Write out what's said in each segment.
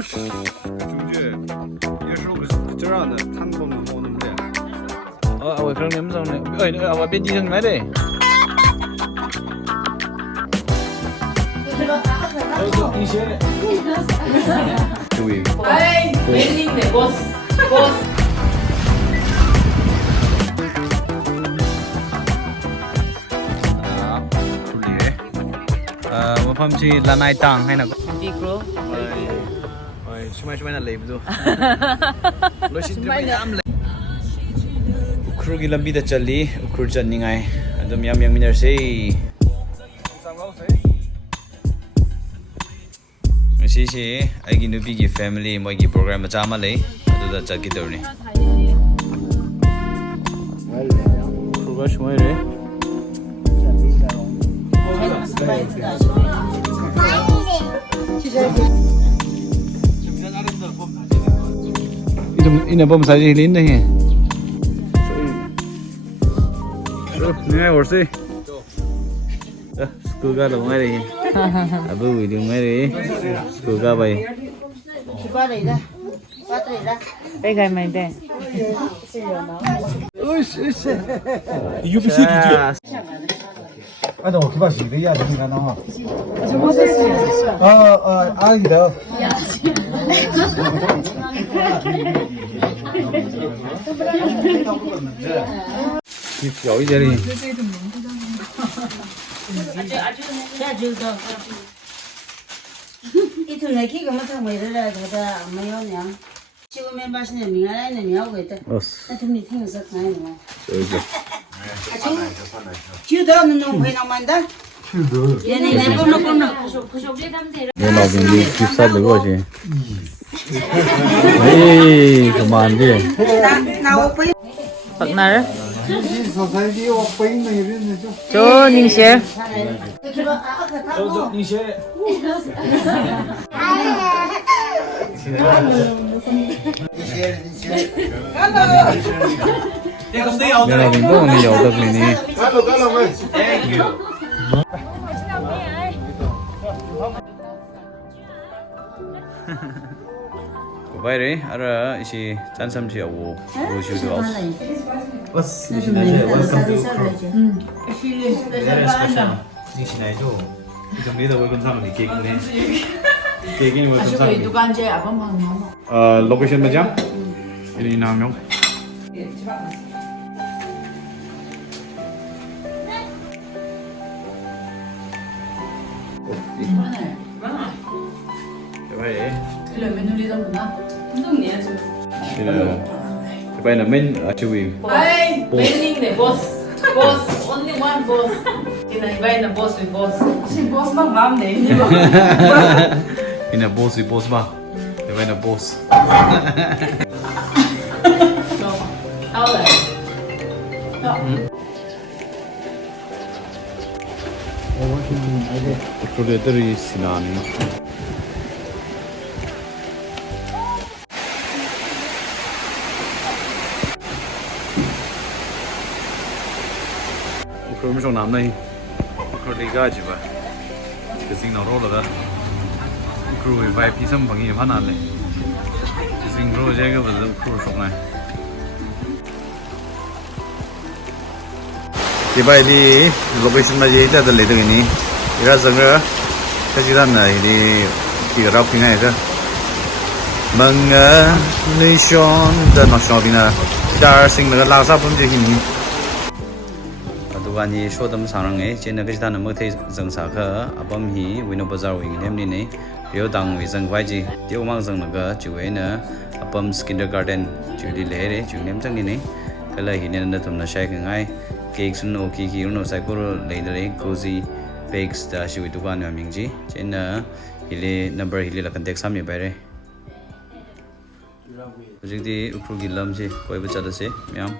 우씨 중재 예수 그 저라는 탄범 오는데 왜 그런 냄새네 왜 벤디는 말해 주의 Ay, vending de voz. ꯃꯐꯝꯁꯤ ꯂꯅꯥꯏ ꯇꯥꯡ ꯍꯥꯏꯅ Bigro. ꯍꯣꯏ ꯁꯨꯃꯥꯏꯅ ꯂꯩꯕꯗꯣ ꯂꯣꯏꯁꯤꯟꯗ꯭ꯔꯤꯕ ꯌꯥꯝ ꯂꯩ ꯎꯈ꯭ꯔꯨꯜꯒꯤ ꯂꯝꯕꯤꯗ ꯆꯠꯂꯤ ꯎꯈ꯭ꯔꯨꯜ ꯆꯠꯅꯤꯡꯉꯥꯏ ꯑꯗꯨꯝ ꯌꯥꯝ ꯌꯦꯡꯃꯤꯟꯅꯔꯁꯤ ꯉꯁꯤꯁꯤ ꯑꯩꯒꯤ ꯅꯨꯄꯤꯒꯤ ꯐꯦꯃꯤꯂꯤ ꯃꯣꯏꯒꯤ ꯄ꯭ꯔꯣꯒ꯭ꯔꯥꯝ ꯃꯆꯥ ꯑꯃ ꯂꯩ ꯑꯗꯨꯗ ꯆꯠꯈꯤꯗꯧꯔꯤ ꯎꯈ꯭ꯔꯨꯜꯒ ꯁꯨꯃꯥꯏꯅ ina bom sai ji lin đây nghe hồi xí school ga đâu ngay đây abu video ngay đây school ga bay Đây gai mày đây. 이거 비싸지? 아, 너 어떻게 봤어? 이거 야, 내가 나. 아기다. 이 여기 자리 이틀 내키가 못하고 이러라 그러다 뭐였냐 지금에 마시는 미안하는 미하고 있다 어스 나tum이 생겨서 가는 거야 저기 지우다는 놈 회나 만다 얘네 내 번호 내 나중에 비싸 되고 하지 에이 그만 안돼 나 오빠 Phật nào đó. 소사이티 오빠인 거 이랬네 좀. Cho Ninh xe. 내 나중에 또 오늘 여덟이니 vậy đấy, ara isi chansam chi awo rushu do aus. 버스. 니시나이도 좀 리더 welcome 사람이 케이크네. 케이크니 welcome 사람. Dukan je apa mau? Location macam? Ini namanya. vậy Cái lời menu đi đâu nữa? Không nhớ chứ. vậy là mình chú ý Ay, vending de boss. Boss, only one boss. Cái này vậy là boss with boss. Chị boss mang mám đấy nhỉ? ini boss với boss ba vậy là boss Tao lại. 프로레들이 시나니 그럼 좀 남네 그리가 지바 그 싱나 롤러다 그루이 바이피 선방이 하나래 싱로 제가 벌써 그루 속나 이바이디 로케이션 맞이 있다 들리더니 이라 정가 사실은 이디 이라 피나에서 뭔가 네션 더 나셔비나 다싱가 라사 분지기니 아두가니 쇼덤 사랑에 제나 그지다나 못해 정사가 아범히 위노 바자르 윙nem니 요당 위정 과지 띠오망정나가 주에나 아범 스킨더가든 주디 레레 주nem정니 kala hinen na thumna shai ngai cake suno ki uno cycle leidare cozy bakes da shi wi dukan ma mingji chena hile number hile la contact samye bare hujikdi ukhru gi lam se koi ba chada se myam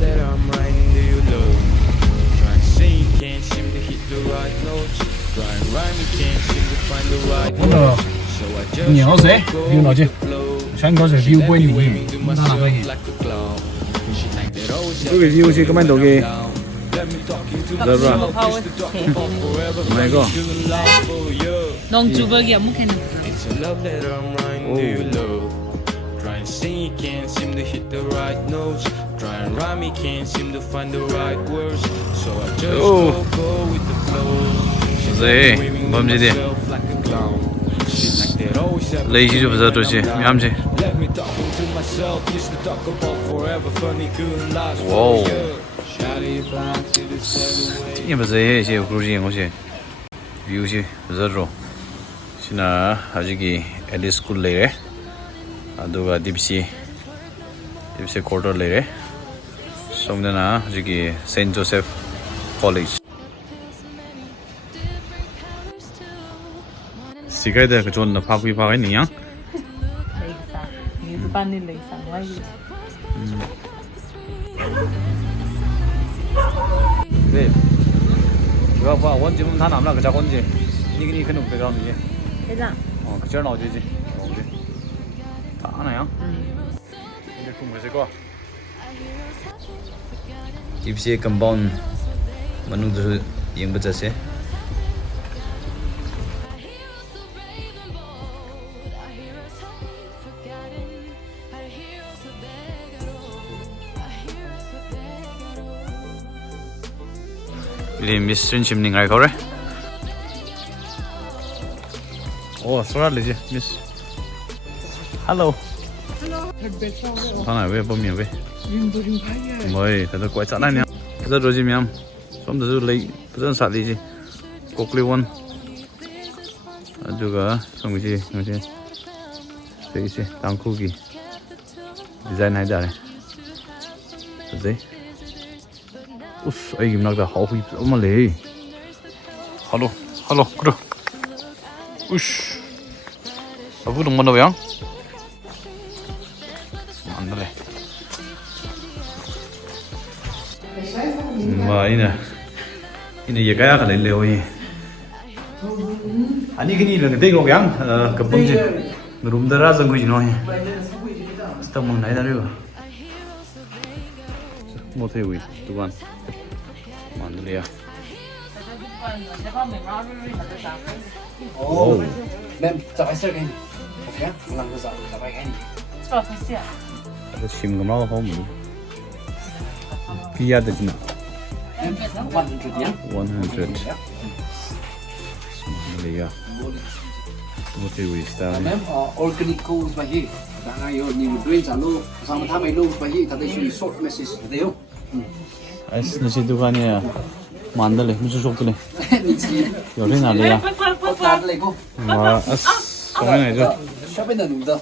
That I'm writing to you, love. Trying to say 你喝水，用脑筋，全喝水，比我贵你贵，我打哪块钱？这个游戏根本都给，知道吧？哪一个？ Nong chuba gya mukhen. It's a love letter I'm writing to your love. Try and sing, you can't seem to hit the right notes. Try and rhyme, you can't seem to find the right words. So I just go with the flow. 네, Waving 멈지디. myself like a clown. Shit like that always happens. 레이시 좀 부서졌지. 미암지. Let me talking to myself. Used to talk about forever, funny, couldn't last Whoa. for a year. Shout it if I to the seven way. 这不是些古人我些，有些부서져. 시나 아직이 엘리 스쿨 레레. 아두가 딥시 쿼터 레레. 송대나 아직이 세인트 조세프 콜리지. 시가이다 그 존나 파구이 파가니야? Leisa. Ni pani leisa. Why? 네. 이거 봐. 원지문 다 남라 그 자건지. 이게 그는 배가 이제. Leisa. 그 절 나오지. 다 하나야? 이제 좀 보실 거. 입시의 근본 만능도 연구자세. 이 미스는 심닝 갈 거래? 오, 소라리지, 미스. Hello. Thằng này về bơm nhiều về. Mời, thật là quay chặn này nè. Rất rồi gì mẹ em. Xong rồi lấy, rất sạch đi gì. Cốc liu one. juga xong rồi gì, rồi gì. Đấy gì, tăng khu gì. Design này ra này. Đấy. Ui, ai kim nạc hào hủy mà lấy. Hello, hello, 그래. 우씨. 아, 부동 뭐 넣어요? 안 넣래. 뭐 이네. 이네 얘가야 가 내려오이. 아니 그니 이런 데고 그냥 그 범지. 룸다라 정거 지노이. 스타 뭐 나이 다르고. 못 해요 이 두관. 만들이야. Ồ, nên chào anh sơ cái ok, làm cái gì chào anh. Chào phải xia. 그 심 그만 하고 뭐. 비야 되지나. Em 100 nhé. 100. Liga. Một triệu star. Em organic calls by here. Đang ai rồi nhiều tuyên trả luôn, sao mà tham mày luôn by here, thằng đây chỉ short message 돼요. 아이스 너시 두간이야. 만들래 무슨 속들래. 미치. 여기 나래야. Làm lại cô. 와, 정말 해줘. Shop에 넣는 거.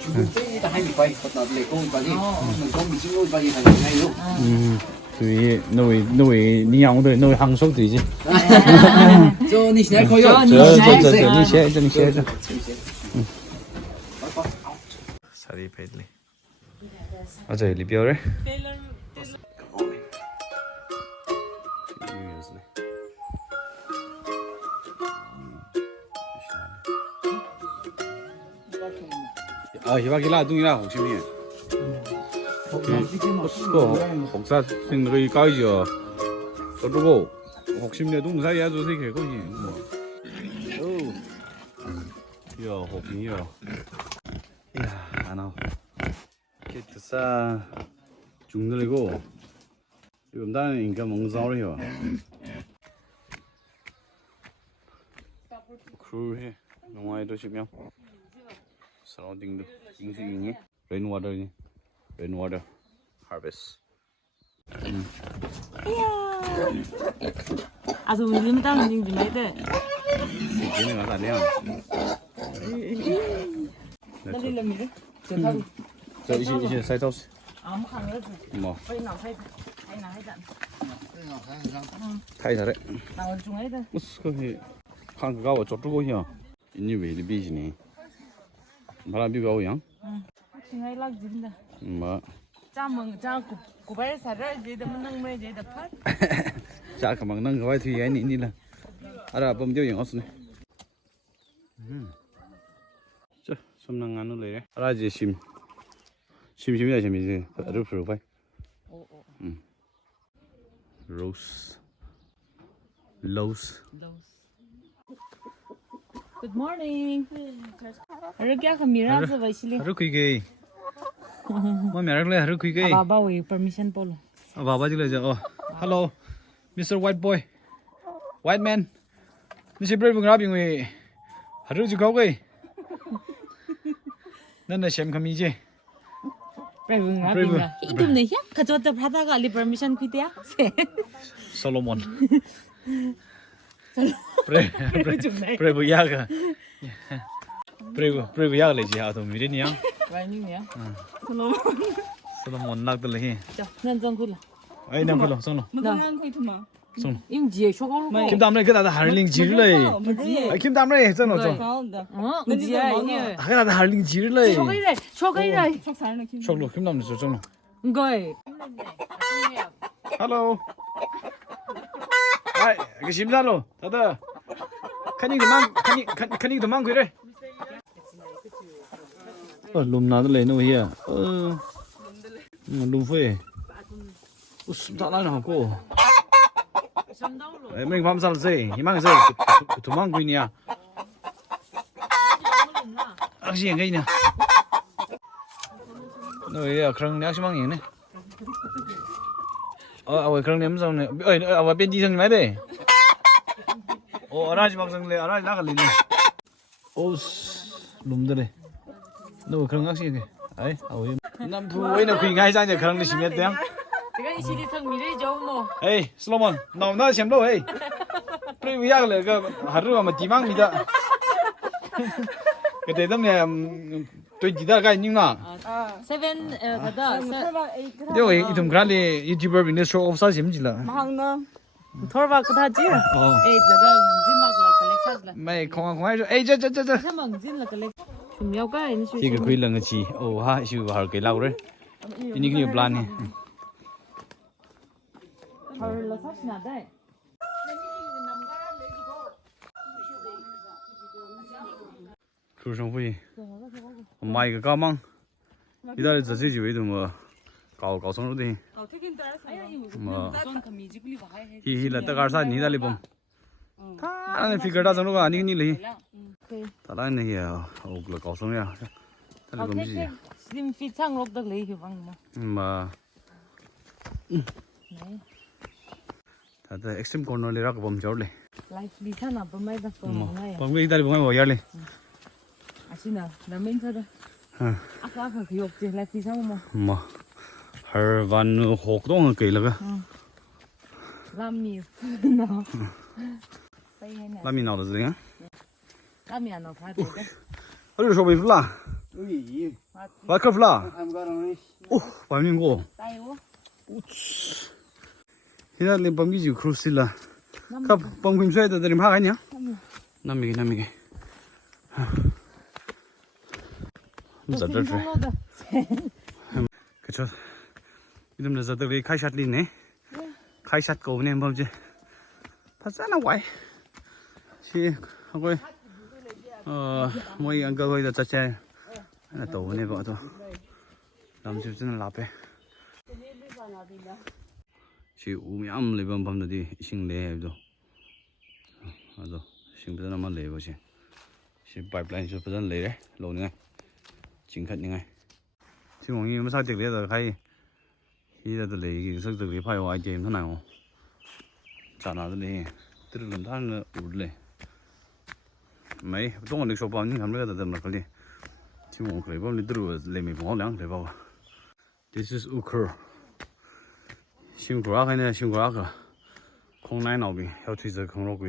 중국 때 hay bị quay, còn lại cô by here. Mình có bị chịu by here là ngay luôn.对，你养的，那位杭州对的。就你现在可以。这，你写着。사리 베일리. 맞아, 리뷰래. 아, 희박이라 둥이라 혹시니. 복사 생각이 까이죠. 저러고 혹시나 동사야 저새 개거지 뭐. 야, 호빙이야. 야, 안 와. 게트사 중들고 지금 나는 인가 멍상으로 해. 크루해. 영화에도 지금 서라운딩도 잉수잉이 레인워터니. Rainwater harvest. Also wir sind dann in die Mitte. Ini nggak ada yang. Đây là mình đấy. Giờ 이제 사이트하우스. Áo mà khăn nữa. 뭐. Bây nào thay nào hay dặn. 타이 잘해. Nào chúng ấy thôi. 우스커히 한국가 어쩌고 해요. 이니 왜 이리 비지니? 바람 비가 오양? Chúng ấy lắc dính ra. 뭐. Cha mừng cha của bé xả ra gì đó mình nâng mê gì đó phát. 자, 그만 난 거야 뒤에 아니 니라. 알아 범 띄우ing 없으네 저 somnang anu le ara ji sim ya sim ji ru ru bai rose Good morning. Rồi क्या camera से वैसे ru kui ge mo me ra le ru kui ge बाबा वही permission बोलो. baba ji le ja oh hello Mr. White Boy White Man Mr. Brave ngap yong we ru ji gao ge nan na sem khami je Brave ngapinga. Itum ne ya? Kajot ta phata ga ali permission kuitia. Solomon Brave yaga Brave yaga le ji ha to mi ni ya Vai ni ya. Solomon nak de le hi 자, 난 정글. ai nam ko lo song lo song 임 지에 쇼걸. kim dam le ke da har ling ji le ai kim dam le zeng lo zong 어, 지에 이게. ha da har ling ji le 쇼가이래. shok lo kim dam le zong lo 이거에. hello ai cái sim ra lo da da khani de mang gui re lùm nào lấy nó here lùm phê ta nói nó cô mình phạm sao gì mang gì tụi mang quỳ nha gì cái nè rồi khăn nhắc mang gì này khăn ném xong này ở bên đi sang mấy đây ra chỉ bằng sang này ra lá cái gì lùm đây 너 그런 거 확실히 아이 남부 왜는 그 인가이장에 그런 거 심했대요 이건 시리 성미래죠 뭐. 에이 슬로몬 나나 셈로 에이 프리브 약을 그 하루 아마 디망미다 그때 때문에 또 기다가 있는가 7 가다. 요 이tum 그란데 유튜버 비즈니스 없어 심지라 망나. 돌바 그다지. 에이 내가 진막라 컬렉션라. 매 공항에서 에이 저 한번 진라 컬렉. 좀 여가 있는 수. 이거 거의 랑지 오하 이거 할게 라우래 이니 그냥 플랜이 헐로 사시나 돼. 조성회 엄마 이거 가망 이달에 저지 집에도 뭐搞성로 돼 뭐 히히라 따가사 니달리 봄 타는 피거다 저노가 아니니 리 따라는 해야 오글 搞성이야 달리 봄지 님 피창 롭다 레이 방마. 뭐 다들 엑스트림 코너리라고 봄 저래 라이프 리타나 범마이다 범마야. 봄이 이달리 봄에 뭐 열래 아시나 라멘서다. 아까 그 기억지 라이프 리타나 뭐. 뭐 harvan hokdong cái là cái 라미 나. làm nào được gì á 라미 안 와봐 돼. ở chỗ bên là ui và cấp là em có đâu đi ô bao nhiêu cô 따이고. hiện tại lên bấm cái gì cruise là cấp bấm kim xoay từ từ điểm hai nhá năm mươi rất rất rồi cái chỗ 이놈 녀석들 왜 카이샷 리네 카이샷 거우네 한번 지 파잖아 와이 시 하고 뭐이 안 가고 있다 자체 하나 또 오네 봐도 남집주는 라페 시 우미 암 레번 밤도디 싱레 해도 아도 싱부터 한번 레보시 시 파이프라인 좀 부전 레래 로네 징컷닝아 지금 이 무사 되게도 가이 이래도 레기 석석이 파요 아이템 하나요 자나들이 들으면 다는 울래 mấy 동안 릭쇼 밤니 감래가 되는 걸리 지금 그래 밤니 들어 레미 봉랑 그래 봐 This is Ukur 심구라 하네 심구라가 공나이 나오비 혀트이저 공로고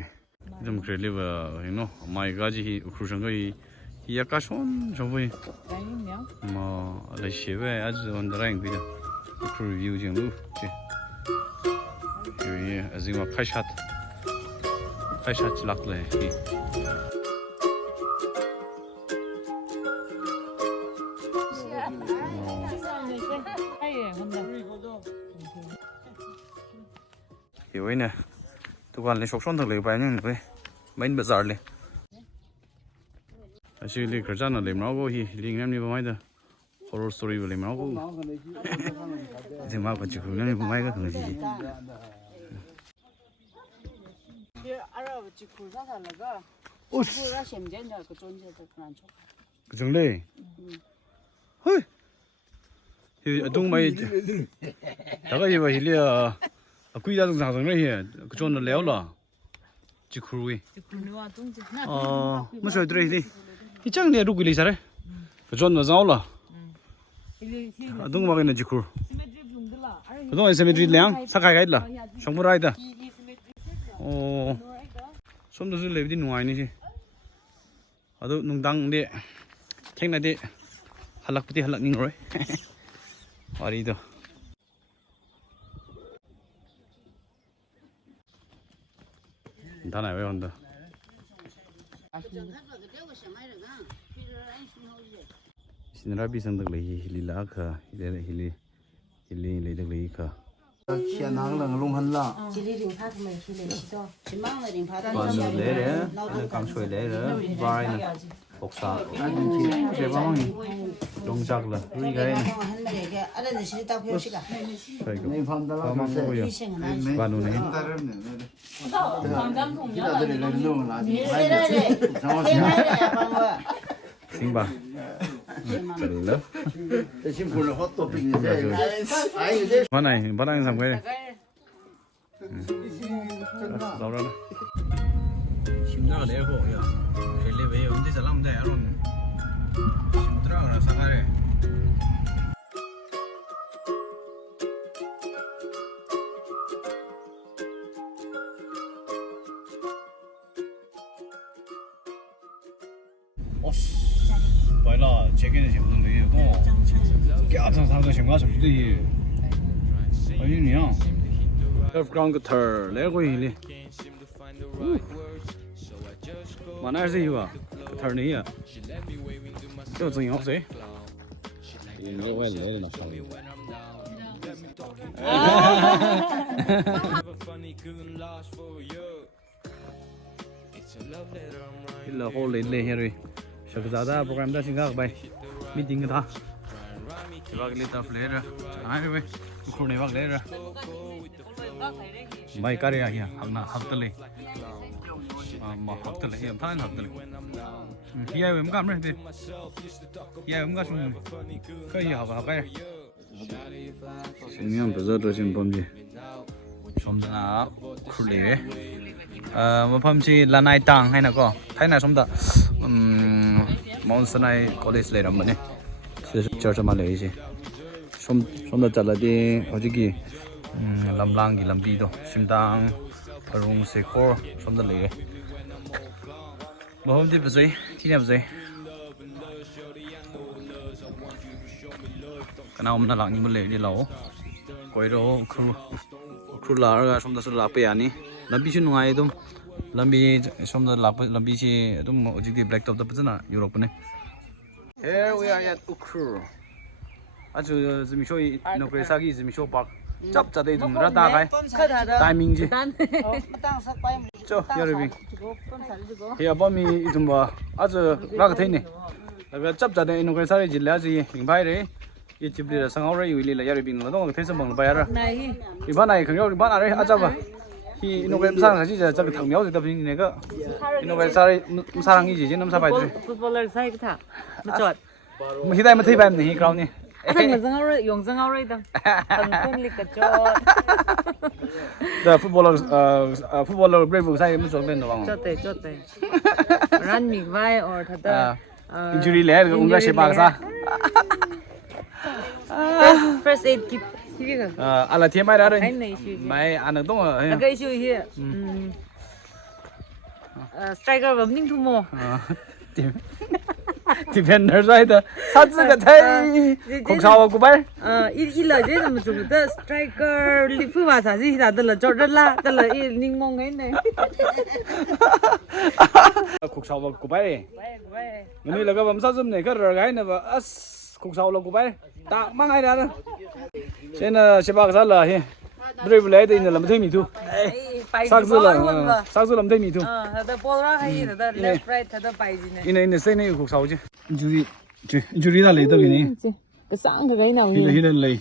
좀 그래 리버 you know my god 이 Ukur 상거이 이 약간 좀 보이 라이냐? 뭐 레시베 아주 온드라인 비다 그 리뷰 좀 여기 아직 막 카이샷 락래 이거네 두관 레 속선 더 레 봐야 되는 거야 main bazaar le asi li kharja na le mrao go hi ling nam ni ba mai da horror story ba le mrao go je ma ko chi khu nam ni ba mai ga thang ji 그 정도에 헐 이 동네 다가 이봐 hil이야 quý gia dùng sản xuất này cái chỗ nó léo là chỉ khui mà sao đây đi cái chẳng này đục cái gì đấy cái chỗ nó giàu là đúng mà cái này chỉ khui cái đó là symmetry láng sắc cái là xong một rồi đó xong đó rồi lấy đi ngoài này chứ đó nung đăng đi thế này đi halak ning rồi ở đi đâu 다 나와요 온다. 신라비 선덕 레히 힐리라카 이래 힐리 레덕 레이카. Chia nắng là lung hân là. chỉ đi đường phát mình khi lên chỉ to chỉ mang lại đường phát Còn lễ đấy, nó càng sôi lễ đấy, vai này, bọc sa, cái bao nhiêu, đông chắc là, cái này, cái Nên phong đó là mang sẽ cái gì, và nó này, kita dari lung là xin bà, lớn, cái chim phun là hot topping như thế, ai như thế, bạn này làm cái này, đâu đó, chim đó lễ hội à, cái lễ về ông chỉ sẽ làm thế rồi, chim đó là sao cái vậy là check in thì mình đi có cái áp thang thang chúng ta sắp đi ở như nhau cái con cái thở lấy cái gì đi mà nói gì vậy cái thở này à cái gì học gì cái quay lấy nó không cái là hồ lên lên rồi sau khi ra program đã sinh ra bài meeting cái đó thì bác lên tập lấy ra ai vậy khu này bác lấy ra bài cái này à học tập lấy mà học tập lấy em thấy học tập lấy khi ai em cảm đấy thì khi ai em cảm xong cái gì học cái sinh viên bây giờ tôi xin bấm gì xong đó khu này một hôm chỉ là này tăng hay là có thấy này xong đó Mount Sinai College lấy làm gì chờ cho mà lấy gì xong đó trả lại đi ở chỗ kia làm lang gì làm gì đó sim tang rung se core xong đó lấy một hôm thì bây giờ thì làm gì cái nào mà làm như mà lấy đi lâu quay đó khu lá ra xong đó sẽ làm bia này làm gì chuyện ngoài đó làm gì xong đó làm gì chứ đó mà ở chỗ black top đó bây giờ na Europe này here we are at Ukhrul 아주 지금 쇼이 이노그레 사기 지금 쇼 박 짭짜대 좀 라다 가이 타이밍지 저 여러분 야 범이 좀 봐 아주 라가 되네 그 짭짜대 이노그레 사기 질라지 링바이레 이 집리라 상하우레 유리라 여러분 너도 대서 먹는 바야라 이번에 그냥 이번 아래 아자봐 이 이노그레 사랑 사지 저 당묘지 더 빈 내가 이노그레 사랑이지 지금 사바이 footballer sai cái thả nó chọt mà hiện tại mà thấy bài này cao nè thằng người dân rồi dùng dân rồi đâu thằng quân lịch cả chọt the footballer brave sai mới chọn lên được không chọt tệ run mi vai or thật đó injury lẽ thì cũng ra sẽ bằng sao first aid kit à là thêm mai đó rồi cái này mày ăn được đúng rồi cái issue here striker bấm ninh thu mồ defender rồi đó sao chứ cái thấy không sao của bạn ít lời chứ mà chúng ta striker li phu và啥gì là tức là cho rất là ninh mong ấy này cuộc sau của bạn này là cái bấm sao zoom này cái rồi cái này và cuộc sau là của bạn ta mang ai ra đó trên là sẽ bao giờ là brave lại đây là làm thế mình thu sắc dữ là sắc dữ làm thế mình thu thật là ball ra hay thật là left right thật là bài gì này in xây này cuộc sống chứ injury là lấy đâu cái này cái sáng cái nào hi là lấy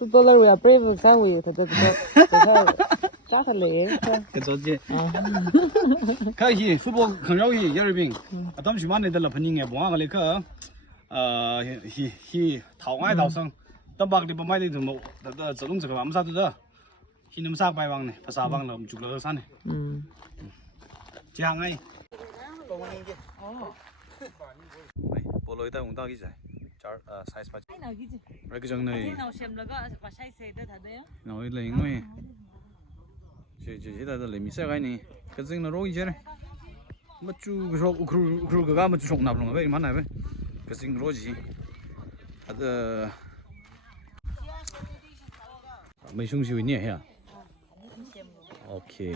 footballer we are brave sao we thật là chắc thật lệ cái chỗ chứ cái gì football không rõ gì giờ bình à tóm chỉ mang này là phần nhìn nghe bỏ cái này cơ hi thảo ngay thảo sang tóm bạc đi bấm mai đi tụi mộ tự động tự làm sao tụi đó hi nằm sát bài vàng này phát sát vàng là chụp là sao này chỉ hàng ngay bộ lôi ta cũng ta cái gì size bao cái nào cái gì cái trong này cái nào xem là có size xe đó thật đấy nói lấy ngay chỉ là lấy mi xe cái này cái gì nó rối chứ này mà chú cái số cái mà chú sống nạp luôn vậy mà này vậy cái gì rối gì mấy sung siêu nhẹ hả ok cái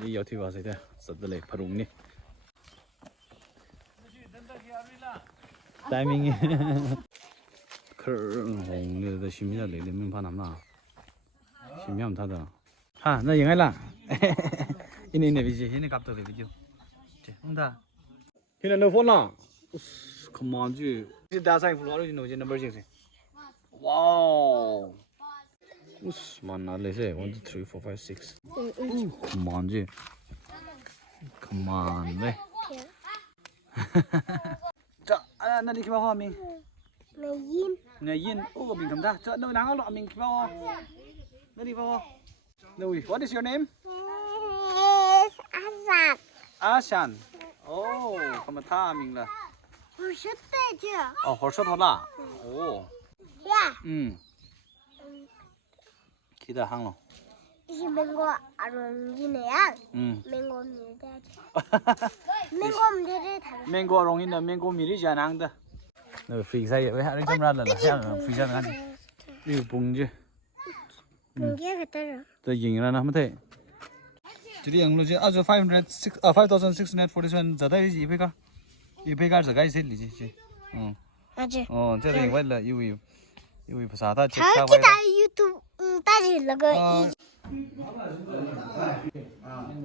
đi giao thiệp vào đây rất là phải đúng nhỉ timing hồng的新面的雷的没怕他们啦新面他的哈那应该啦ini video ini kaptor video cek entah ini nelfon lah come on chứ đa sai phụ lỗi nó trên number gì wow mana lấy thế 1 2 3 4 5 6 come on chứ come on đây nó đi cái bao mình ngày yên ô mình cầm ra chợ nơi nắng lọ mình bao nó đi bao rồi what is your name Ashan oh cầm tha mình là hồ sơ thôi là oh khi ta hăng rồi Mango aron gineang. Mango miri da. Mango rong in mango miri janang da. Rồi free sai vậy, hãy trong ra là free ra ăn. Đi bùng chứ. Bùng kia cái tay rồi. Tôi nhìn ra nó mới thế. Chỉ đi ăn luôn chứ. À, 5,647 giờ đây gì phải cả? Gì phải cả giờ cái gì gì chứ? 맞지. thế thì vậy là yêuภาษาta check 다 기다 유튜브 따지려 그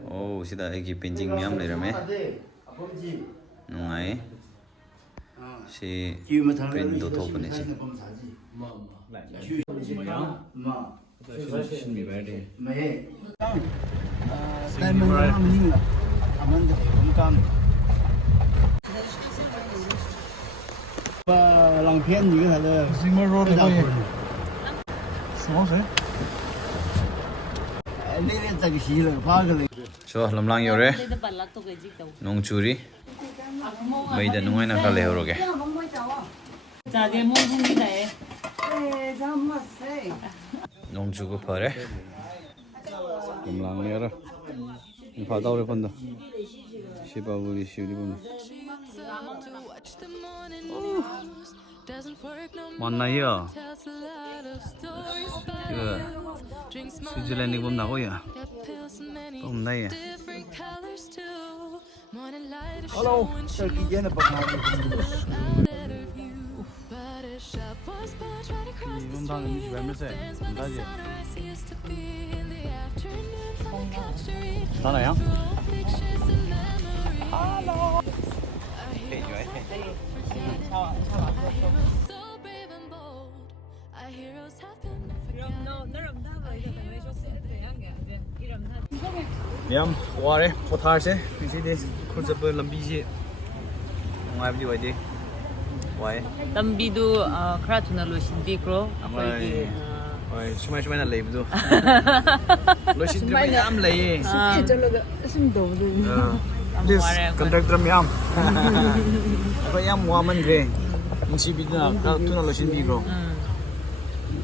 오 시다 애기 벤징 미암 레라메 농아이 시 벤도 토브네지 lòng phiên gì cái là xin mua rô đâu vậy? Sao thế? Lên cái gì rồi, phá cái này. 저 람랑 요래 농추리 메이다 농아이나 갈래 호로게 자 이제 몸 생기다 해 농추고 퍼래 람랑 요래 바다 오래 본다 시바우리 시우리 본다 만나요 그 스위트랜드 봄 나고야 봄 나야 Hello, sir, kia na baka. Nung bang ni siya mese, ndaje. Sana ya? Hello. Hey, you right? Yam, water, pothar se, pisi de, kurza per lambi se, ngai bdi wai de, wai. lambi도 khá thuna loisinbikro Wai, wai, shumai na lei bdu. Loisin de yam lei. 저러가 심도 This contractor yam. Apa yam waman gre. Insi bidna, tuna loisin bi bro.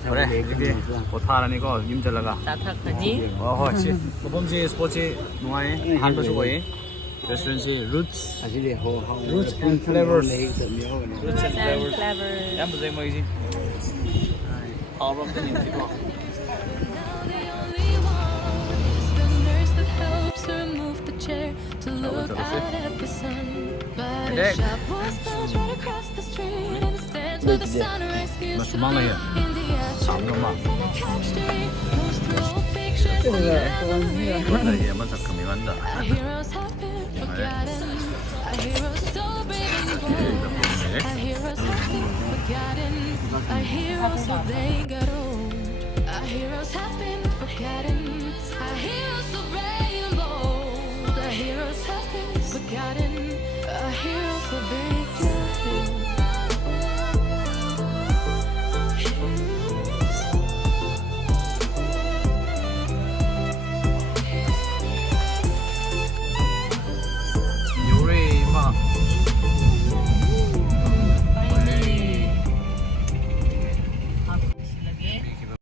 그래, 이게 포타라니 거 임절라가. 따뜻하지? 치. 뭐범지 스포츠 농아에 한번 주고에. 레스토랑지 roots. Roots and flavors. Roots and flavors. 양도 제 뭐이지? 아우럽 되는 거. To look 더 됐어. out of the sun. But Hey, a shop was built right across the street, and it stands where the sun rescues 나 주말에 해. in the 잠깐만. afternoon on the couch tree. Those throw pictures of 나 얘만 잠깐만 간다. our heroes have been forgotten. Our heroes so brave and bold. Our heroes have been forgotten. Our heroes so they got old. Our heroes have been forgotten. Our heroes so brave and bold. Our heroes have been forgotten. Our heroes so brave.